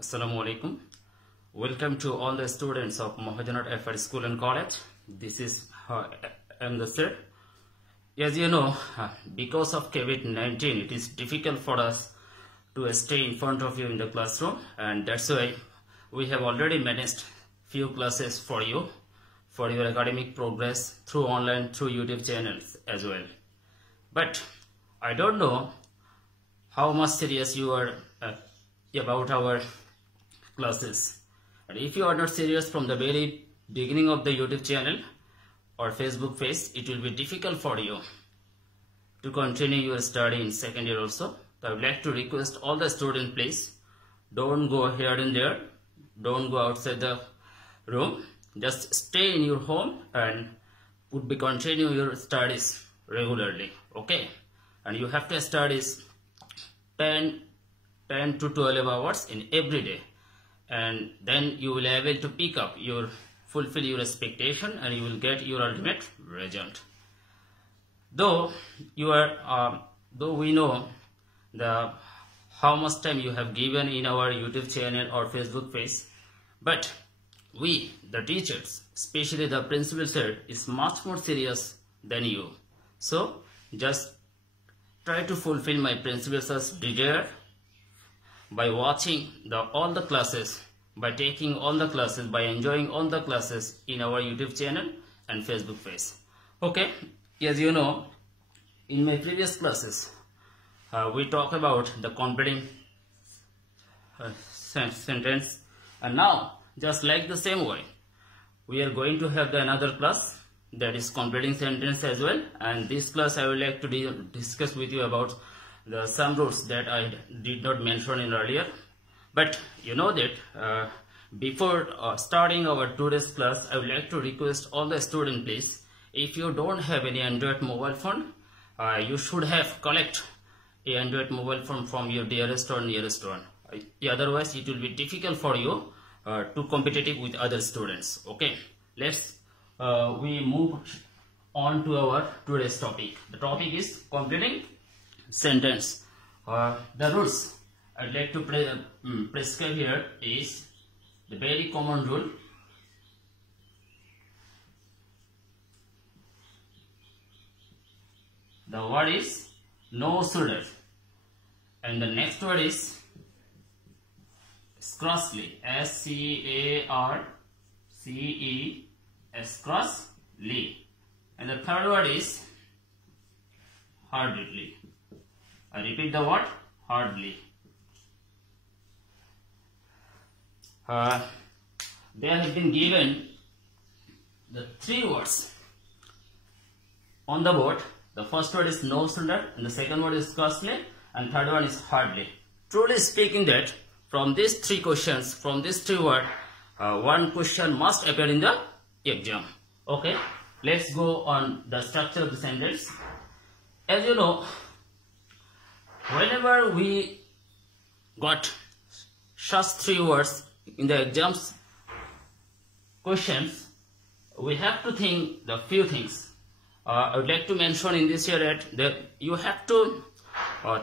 Assalamu alaikum. Welcome to all the students of Mohajanat FR School and College. This is M. Sir. As you know, because of COVID-19, it is difficult for us to stay in front of you in the classroom, and that's why we have already managed few classes for you, for your academic progress through online, through YouTube channels as well. But I don't know how much serious you are about our classes. And if you are not serious from the very beginning of the YouTube channel or Facebook page, it will be difficult for you to continue your study in second year also. So I would like to request all the students, please don't go here and there, don't go outside the room, just stay in your home and would be continue your studies regularly, okay? And you have to study 10 to 12 hours in every day, and then you will be able to pick up your fulfill your expectation and you will get your ultimate result. Though you are though we know the how much time you have given in our YouTube channel or Facebook page, but we, the teachers, especially the principal sir, is much more serious than you. So just try to fulfill my principal sir's desire by watching all the classes, by taking all the classes, by enjoying all the classes in our YouTube channel and Facebook page. Okay, as you know, in my previous classes, we talk about the completing sentence, and now just like the same way, we are going to have another class that is completing sentence as well. And this class I would like to discuss with you about some rules that I did not mention in earlier. But you know that before starting our today's class, I would like to request all the students, please, if you don't have any Android mobile phone, you should have collect a Android mobile phone from your dearest or nearest one. Otherwise it will be difficult for you to competitive with other students. Okay, let's we move on to our today's topic. The topic is completing sentence. The rules I'd like to prescribe here is the very common rule. The word is no sooner, and the next word is scarcely, scarcely, and the third word is hardly. I repeat the word hardly. They have been given the three words on the board. The first word is no sooner, and the second word is scarcely, and third one is hardly. Truly speaking, that from these three questions, from these three words, one question must appear in the exam. Okay, let's go on the structure of the sentence. As you know, whenever we got such three words in the exams questions, we have to think the few things. I would like to mention in this here that you have to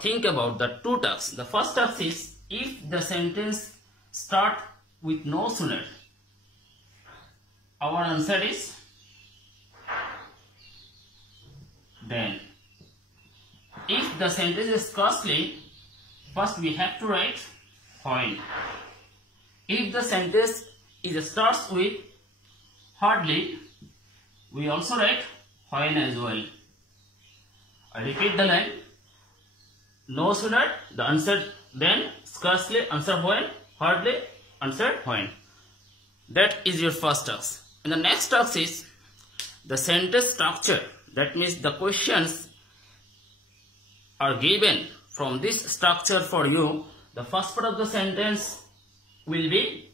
think about the two tasks. The first task is, if the sentence start with no sooner, our answer is then. If the sentence is scarcely, first we have to write when. If the sentence starts with hardly, we also write when as well. I repeat the line. No sooner, the answer then, scarcely, answer when, hardly, answer when. That is your first task. And the next task is the sentence structure. That means the questions are given from this structure for you. The first part of the sentence will be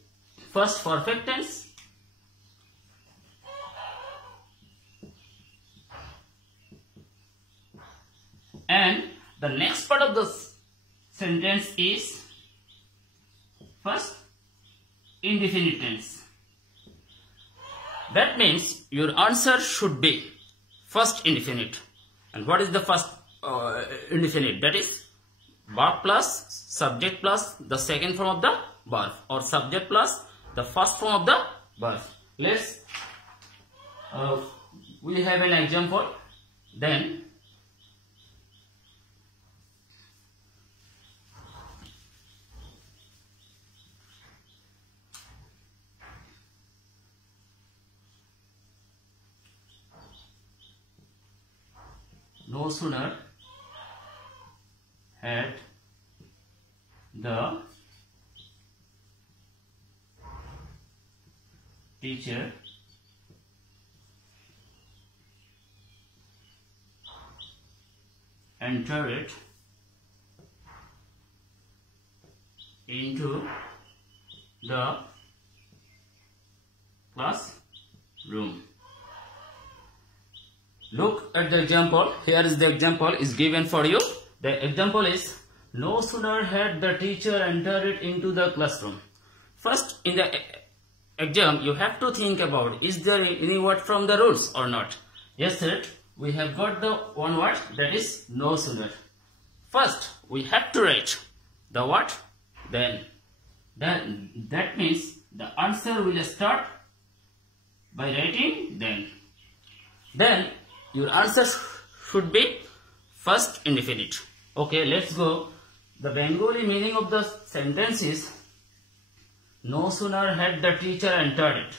first perfect tense, and the next part of the sentence is first indefinite tense. That means your answer should be first indefinite. And what is the first indefinite? That is verb plus subject plus the second form of the verb, or subject plus the first form of the verb. Let's we have an example. Then no sooner had the teacher entered into the classroom. Look at the example. Here is the example is given for you. The example is, no sooner had the teacher entered into the classroom. First, in the exam, you have to think about, is there any word from the rules or not? Yes, sir. We have got the one word, that is no sooner. First, we have to write the word then. That means the answer will start by writing then. Then your answer should be first indefinite. Okay, let's go. The Bengali meaning of the sentence is, no sooner had the teacher entered it.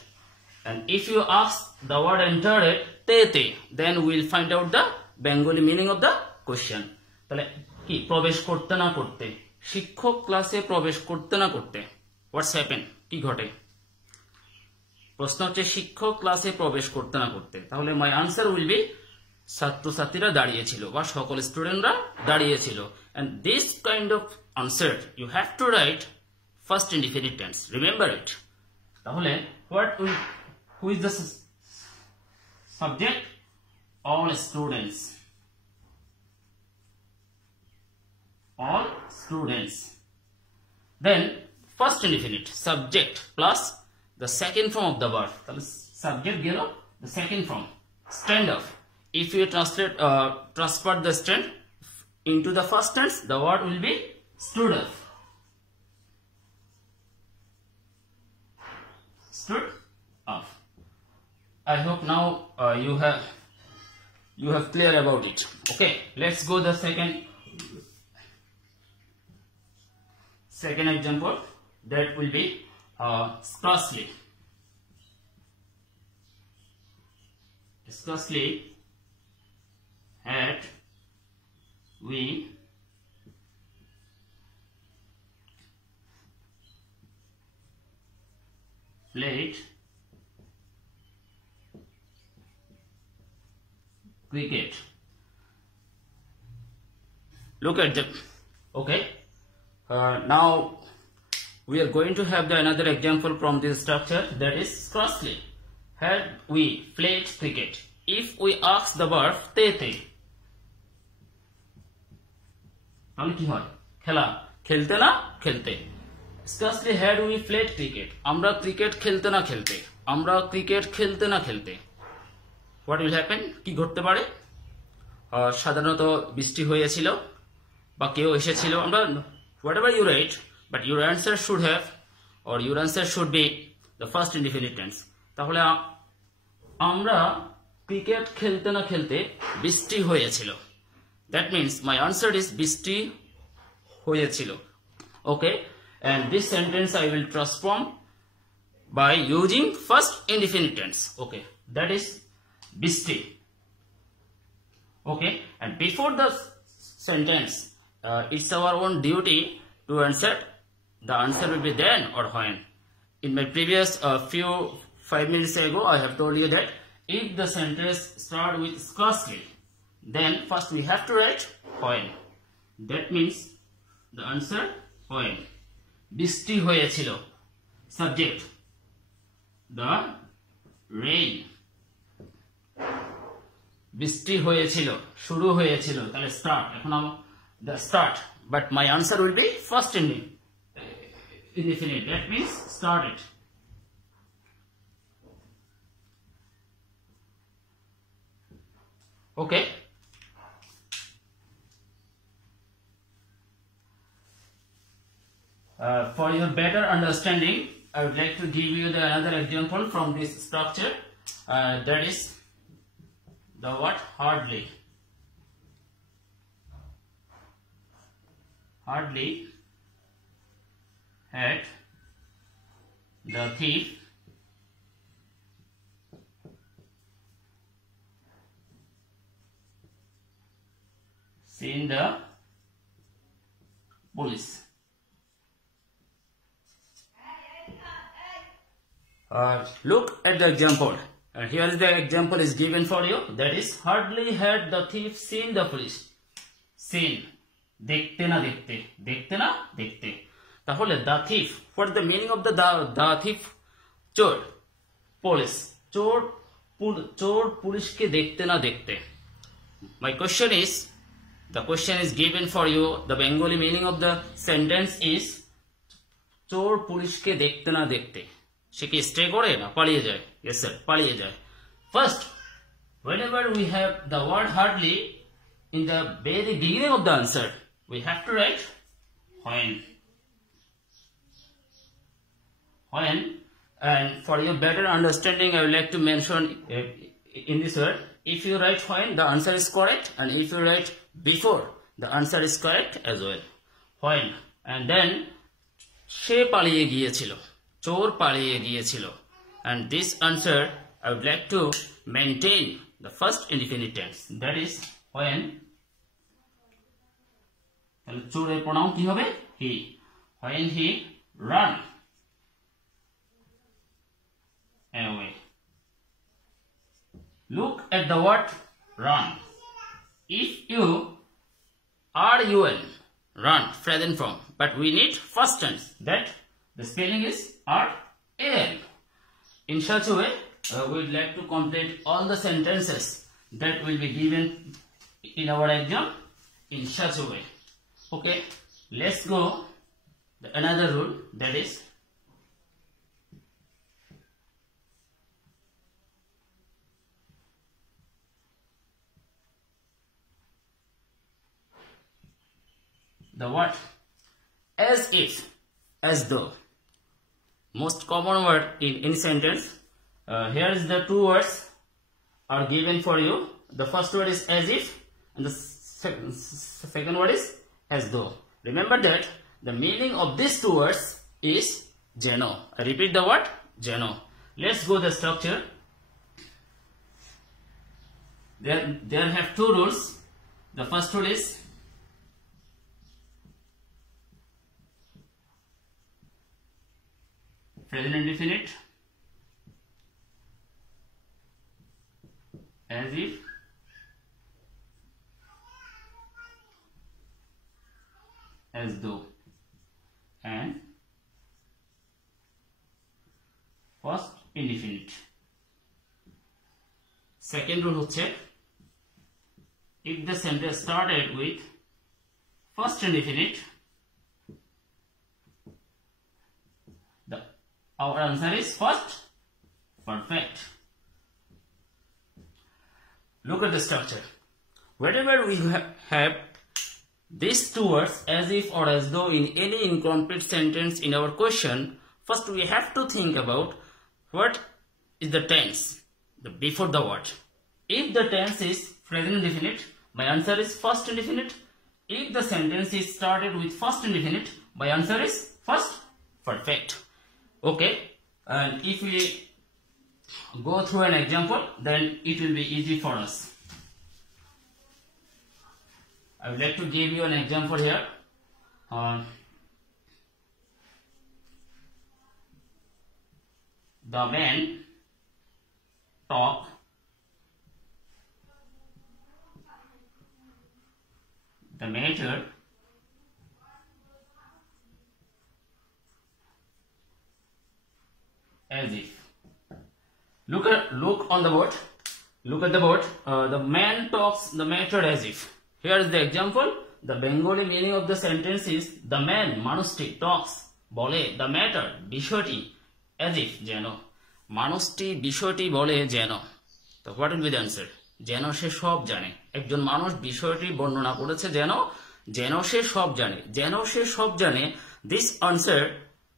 And if you ask the word entered it, te, then we will find out the Bengali meaning of the question. তাহলে কি প্রবেশ করতে না করতে, শিক্ষক ক্লাসে প্রবেশ করতে না করতে, হোয়াটস হ্যাপেন, কি ঘটে? প্রশ্ন হচ্ছে শিক্ষক ক্লাসে প্রবেশ করতে না করতে। তাহলে মাই আনসার উইল বি, ছাত্রছাত্রীরা দাঁড়িয়েছিল বা সকল স্টুডেন্টরা দাঁড়িয়েছিল। and this kind of answer you have to write first indefinite tense, remember it. তাহলে who is the subject? All students. All students. Then first indefinite, subject plus the second form of the verb. Subject gelo, the second form, stand up. If you transfer the stand into the first tense, the word will be stood up. Stood up. I hope now you have clear about it. Okay, let's go the second example. That will be scarcely. Scarcely had we played cricket. Look at them. Okay. Now we are going to have another example from this structure, that is scarcely had we played cricket. If we ask the verb te, তাহলে কি হয়? খেলা, খেলতে না খেলতে। Scarcely had we played cricket, আমরা cricket খেলতে না খেলতে, আমরা ক্রিকেট খেলতে না খেলতে। What will happen? কি ঘটতে পারে? সাধারণত বৃষ্টি হয়েছিল বা কেউ এসেছিল, আমরা whatever you write, but your answer should have, or your answer should be the first indefinite tense. তাহলে আমরা ক্রিকেট খেলতে না খেলতে বৃষ্টি হয়েছিল। That means my answer is বৃষ্টি হয়েছিল। Okay, and this sentence I will transform by using first indefinite tense. Okay, that is বৃষ্টি। Okay, and before the sentence, it's our own duty to answer. The answer will be then or when. In my previous 5 minutes ago, I have told you that if the sentence start with scarcely, then first we have to write when. That means the answer when. বৃষ্টি হয়েছিল, subject the rain. বৃষ্টি হয়েছিল, শুরু হয়েছিল, তাহলে start, এখন the start, but my answer will be first indefinite. That means started. Okay. For your better understanding, I would like to give you another example from this structure. That is the what? Hardly. Hardly had the thief seen the police. Look at the example. Here is the example is given for you. That is, hardly had the thief seen the police. Seen. দেখতে না দেখতে, দেখতে না দেখতে। তাহলে the thief, what is the meaning of the thief? চোর, police, চোর পুলিশকে দেখতে না দেখতে। My question is, the question is given for you. The Bengali meaning of the sentence is চোর পুলিশকে দেখতে না দেখতে। সে কি স্টে করে না পালিয়ে যায়? Yes sir, পালিয়ে যায়। First, whenever we have the word hardly in the very beginning of the answer, we have to write when. When, and for your better understanding, I would like to mention in this word, if you write when, the answer is correct, and if you write before, the answer is correct as well. When, and then সে পালিয়ে গিয়েছিল, চোর পালিয়ে গিয়েছিল, and this answer I would like to maintain the first indefinite tense, that is when. চোরের pronoun কি হবে? He. When he run away. Look at the word run. If you run, run, present form, but we need first tense, that the spelling is R-A-N. In such a way, we would like to complete all the sentences that will be given in our exam in such a way. Okay, let's go another rule, that is the what? As if, as though. Most common word in any sentence. Here is the two words are given for you. The first word is as if, and the second word is as though. Remember that the meaning of these two words is jeno. I repeat the word jeno. Let's go the structure. There have two rules. The first rule is present indefinite, as if, as though, and first indefinite. Second rule হচ্ছে, if the sentence started with first indefinite, our answer is first perfect. Look at the structure. Whenever we have these two words, as if or as though, in any incomplete sentence in our question, first we have to think about what is the tense before the word. If the tense is present indefinite, my answer is first indefinite. If the sentence is started with first indefinite, my answer is first perfect. Okay, and if we go through an example, then it will be easy for us. I would like to give you an example here. The man talk the matter as if. Look on the board. Look at the board. The man talks the matter as if. Here is the example. The Bengali meaning of the sentence is the man, মানুষটি, talks, বলে, the matter, বিষয়টি, as if, যেন, মানুষটি বিষয়টি বলে যেন। তো what will be the answer? যেন সে সব জানে। একজন মানুষ বিষয়টি বর্ণনা করেছে যেন সে সব জানে। যেন সে সব জানে, this answer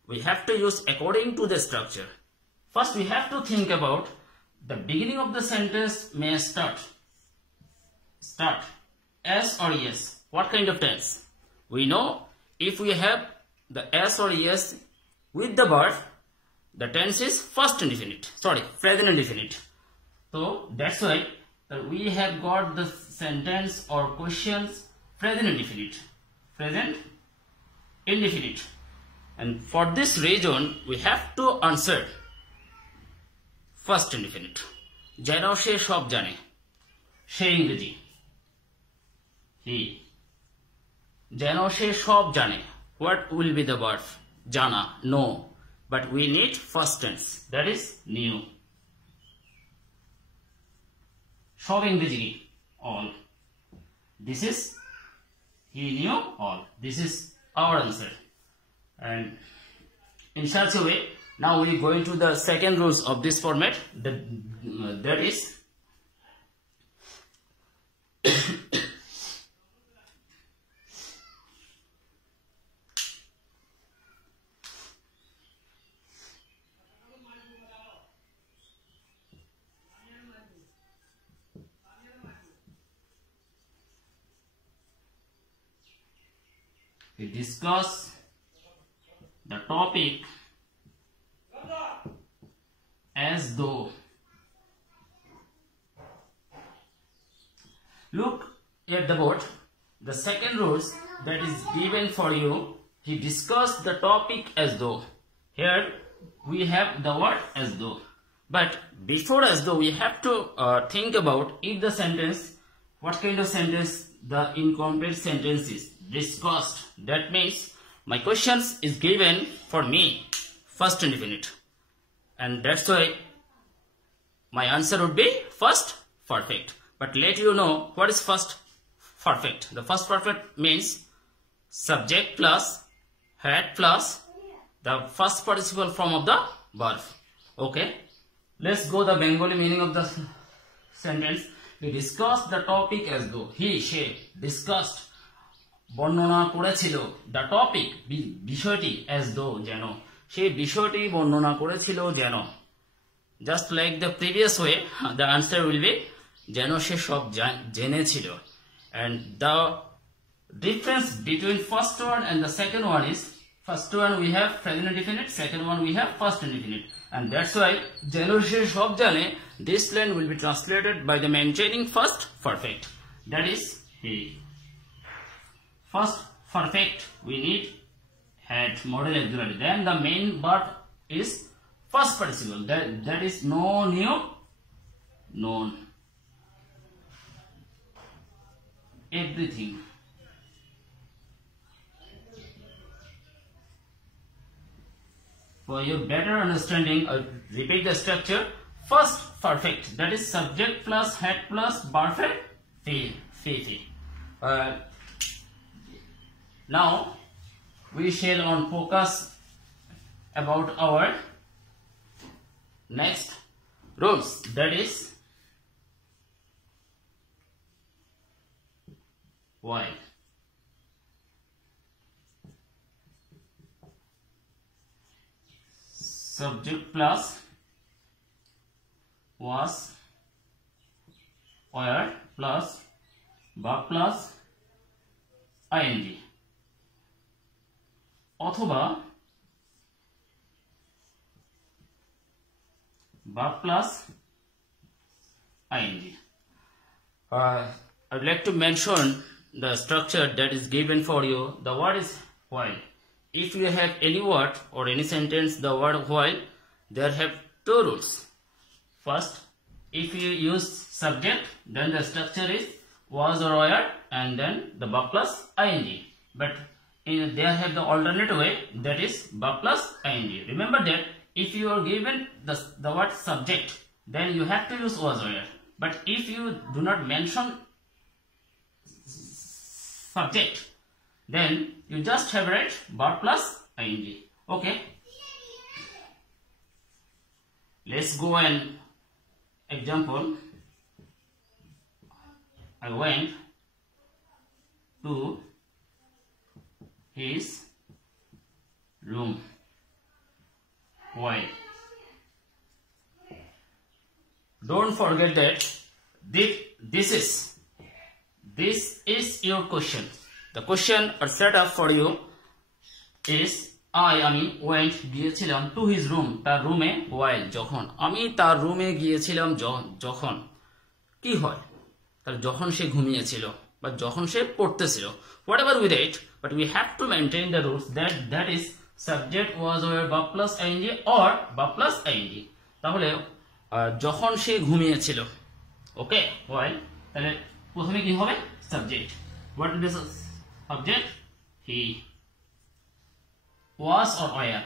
we have to use according to the structure. First, we have to think about the beginning of the sentence may start S or yes. What kind of tense? We know if we have the S or yes with the verb, the tense is present indefinite. So that's why we have got the sentence or questions present indefinite. And for this reason, we have to answer first indefinite. যেন সে সব জানে, সে ইংরেজি, he. যেন সে সব জানে, what will be the verb? জানা, know. But we need first tense, that is knew. সব ইংরেজি, all. This is he knew all. This is our answer. And in such a way, now we go into the second rules of this format. That is we discuss the topic as though. Look at the board. The second rules that is given for you, he discussed the topic as though. Here we have the word as though. But before as though, we have to think about if the sentence, what kind of sentence the incomplete sentence is. Discussed. That means my questions is given for me first indefinite. And that's why my answer would be first perfect. But let you know what is first perfect. The first perfect means subject plus had plus the first participle form of the verb. Okay. Let's go the Bengali meaning of the sentence. We discussed the topic as though. He, she discussed. বর্ণনা করেছিল the topic বিষয়টি as though যেন সেই বিষয়টি বর্ণনা করেছিল যেন. Just like the previous way, the answer will be যেন সে সব জেনেছিল. And the difference between first one and the second one is, first one we have present indefinite, second one we have past indefinite. And that's why যেন সে সব জানে, this line will be translated by the maintaining first perfect. That is he. First perfect we need had model auxiliary. Then the main verb is first participle. That is know, knew, known. Everything. For your better understanding, I'll repeat the structure. First perfect, that is subject plus had plus verb fee. Now we shall on focus about our next rules, that is while. Subject plus was, where plus verb plus ing. অথবা verb plus ing. I'd like to mention the structure that is given for you. The word is while. If you have any word or any sentence, the word while, there have two rules. First, if you use subject, then the structure is was or were, and then the verb plus ing. But there have the alternate way, that is verb plus ing. Remember that if you are given the word subject, then you have to use was or were. But if you do not mention subject, then you just have write verb plus ing. Okay. Let's go an example. I went to his room while. Don't forget that this is your question. The question or setup for you is আমি went গিয়েছিলাম to his room, তার রুমে while, যখন আমি তার রুমে গিয়েছিলাম যখন কি হয়, তার যখন সে ঘুমিয়েছিল বা যখন সে পড়তেছিল, whatever with it, but we have to maintain the rules that is subject was where verb plus ing or verb plus ing. তাহলে যখন সে ঘুমিয়েছিল, ওকে, while, তাহলে প্রথমে কি হবে, subject. what is the subject? He was or where?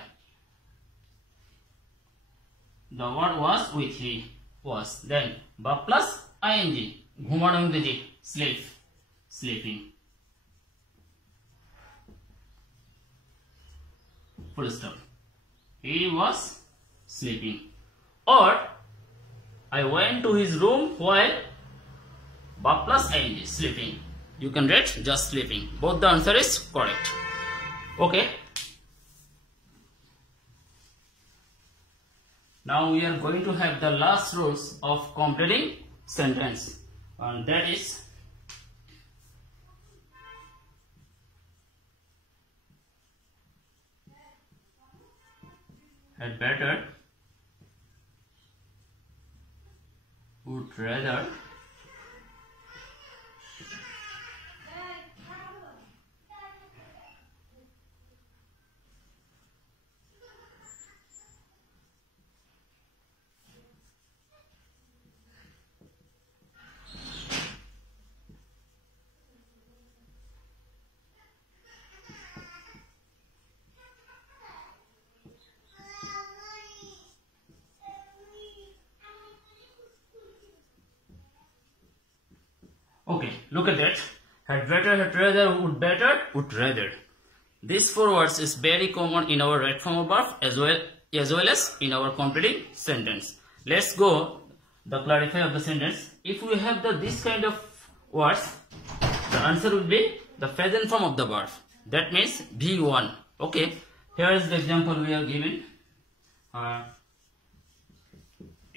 The word was with he, was. Then verb plus ing, ঘুমানো ইংরেজি sleep, sleeping, full stop. He was sleeping. Or I went to his room while verb plus ing, sleeping. You can write just sleeping. Both the answer is correct. Okay. Now we are going to have the last rules of completing sentence, and that is had better, would rather, okay, look at that. Had better, had rather, would better, would rather. These four words is very common in our right form of verb as well as in our completing sentence. Let's go the clarify of the sentence. If we have this kind of words, the answer will be the present form of the verb. That means V1. Okay, here is the example we are given.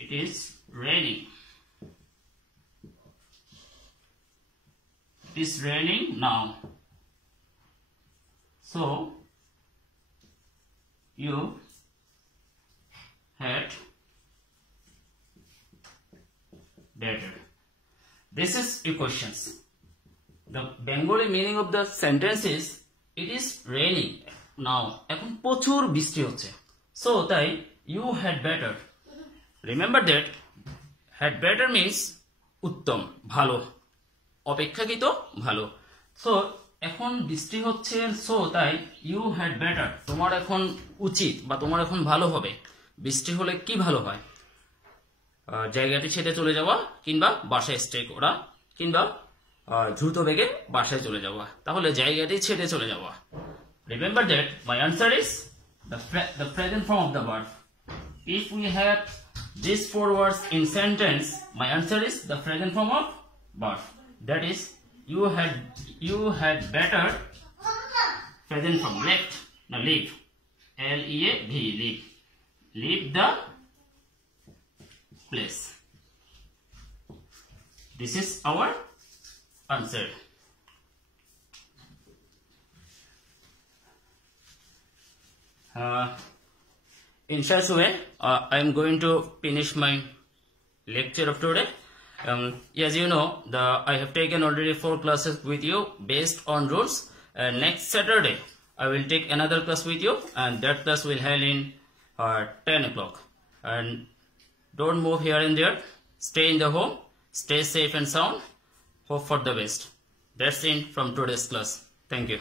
It is raining. It is raining now. So you had better. This is equations. The Bengali meaning of the sentence is it is raining now. এখন প্রচুর বৃষ্টি হচ্ছে, so তাই you had better. Remember that had better means উত্তম, ভালো, অপেক্ষাকৃত ভালো. So এখন বৃষ্টি হচ্ছে, সো তাই ইউ হ্যাড বেটার, তোমার এখন উচিত বা তোমার এখন ভালো হবে. বৃষ্টি হলে কি ভালো হয়, জায়গাটি ছেড়ে চলে যাওয়া কিংবা বাসায় স্টে করা কিংবা দ্রুত বেগে বাসায় চলে যাওয়া. তাহলে জায়গাটি ছেড়ে চলে যাওয়া. Remember that my answer is the present form of the verb. If we have these four words in sentence, my answer is the present form of verb. That is you had better, present form, left. Now leave, L-E-A-V, leave the place. This is our answer. In such way, I am going to finish my lecture of today. As you know, I have taken already 4 classes with you based on rules. Next Saturday, I will take another class with you, and that class will held in 10 o'clock. And don't move here and there. Stay in the home. Stay safe and sound. Hope for the best. That's it from today's class. Thank you.